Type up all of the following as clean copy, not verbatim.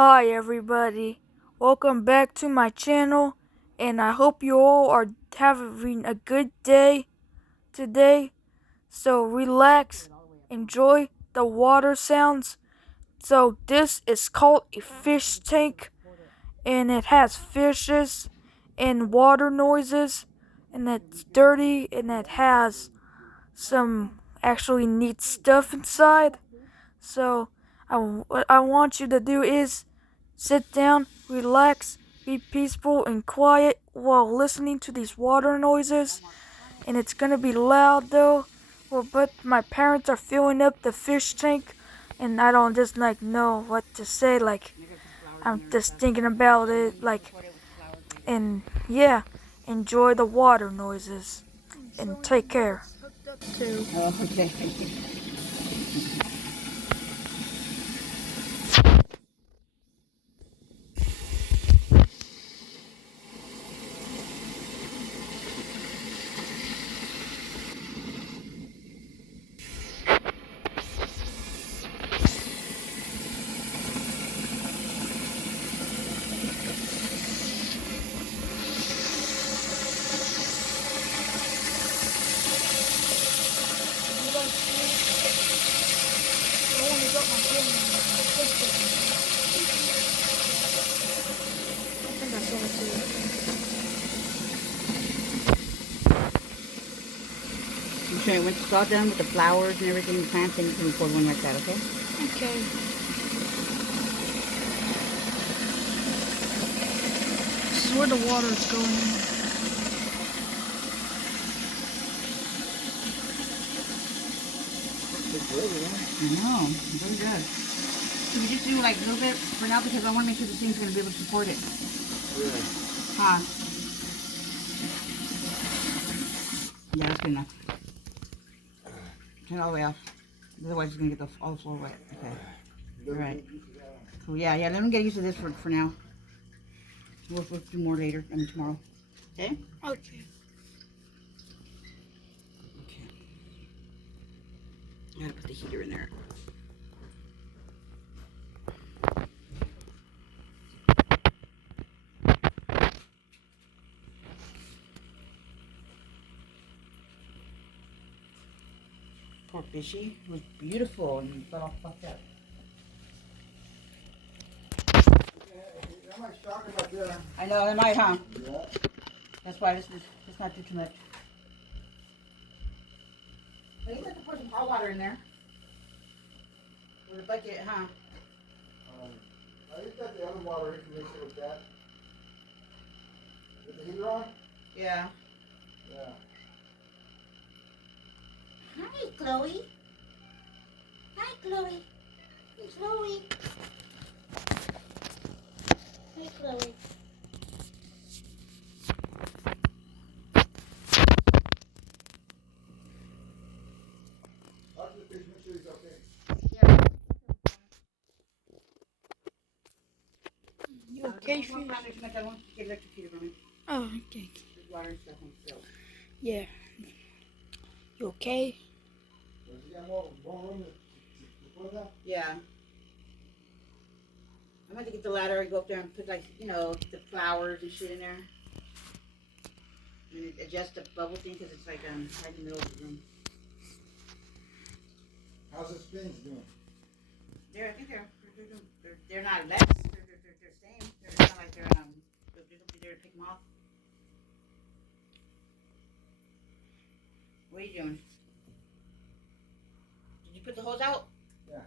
Hi everybody, welcome back to my channel, and I hope you all are having a good day today. So relax, enjoy the water sounds. So this is called a fish tank, and it has fishes and water noises, and it's dirty, and it has some actually neat stuff inside. So what I want you to do is sit down, relax, be peaceful and quiet while listening to these water noises. And it's gonna be loud though. Well, but my parents are filling up the fish tank, and I don't just know what to say. I'm just thinking about it. And yeah, enjoy the water noises and take care. Oh, okay. I'm sure once it's all done with the flowers and everything, the plants, then you can record one like that, okay? Okay. This is where the water is going. I know. Very good. So we just do like a little bit for now because I want to make sure this thing's going to be able to support it. Yeah. Huh? Yeah, that's good enough. Turn it all the way off. Otherwise, it's going to get all the floor wet. Okay. All right. Cool. Yeah. Let me get used to this for now. We'll do more later. I mean, tomorrow. Okay? Okay. Okay. I gotta put the heater in there. Poor fishy. It was beautiful and got all fucked up. I know, it might, huh? Yeah. That's why let's not do too much. But you have to put some hot water in there. With a bucket, huh? I think that the other water, you can mix it with that. Is the heater on? Yeah. Yeah. Hi, Chloe. Hi, Chloe. It's Chloe. Hi, Chloe. Talk to the fish, make sure he's okay. Yeah. You okay, fish? I want to get electrocuted from it. Oh, okay. There's water and stuff on still. Yeah. You okay? Does he got more room to put that? Yeah. I'm going to get the ladder and go up there and put, like, the flowers and shit in there. And adjust the bubble thing because it's like right in the middle of the room. How's the spins doing? I think they're not less. They're same. They're not like they're there to pick them off. What are you doing? Did you put the hose out? Yeah.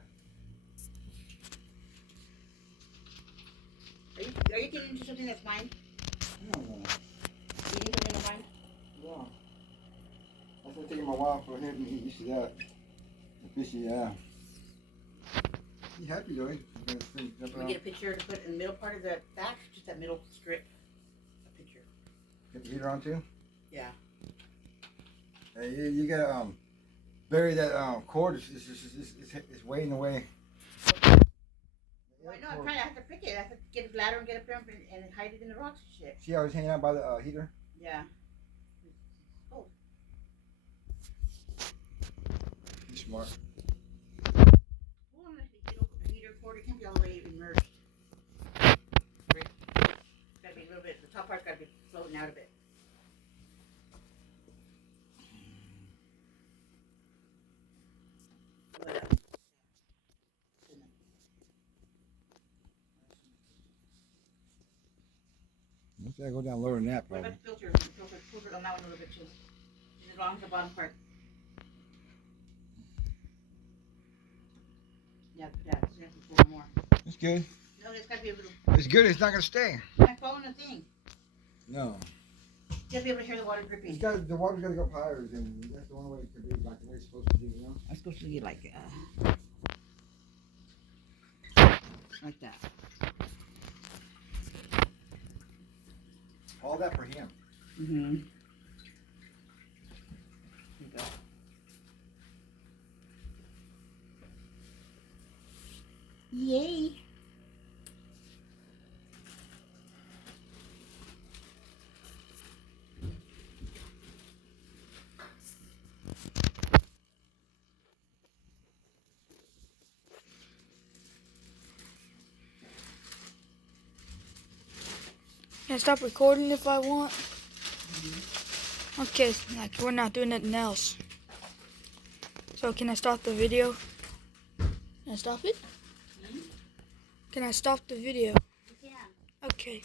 Are you getting into something that's mine? No. You need something of mine? Yeah. That's what's taking my while for him to get used to that. The fishy, yeah. He's happy though. He's gonna jump Can we around. get a picture to put in the middle part of the back? Just that middle strip. A picture. Get the heater on too? Yeah. Hey, you gotta bury that cord. It's way in the way. Well, I know, I have to pick it. I have to get a ladder and get up there and hide it in the rocks and shit. See how it's hanging out by the heater? Yeah. Oh. He's smart. Well, unless the heater cord, it can't be all the way immersed. got to be floating out a bit. Let's say I go down lower than that, What probably. about the filter? Filter it on that one a little bit too. Is it along the bottom part? Yeah, so you have to pull more. It's good. No, there's got to be a little. It's good. It's not gonna stay. I'm following the thing. No. You have to be able to hear the water dripping. The water's gotta go up higher, and that's the only way it could be like the way it's supposed to be, you know. I'm supposed to be like that. All that for him. Mm-hmm. There you go. Yay. Can I stop recording if I want? Okay, like we're not doing anything else. So can I stop the video? Can I stop it? Can I stop the video? You can. Okay.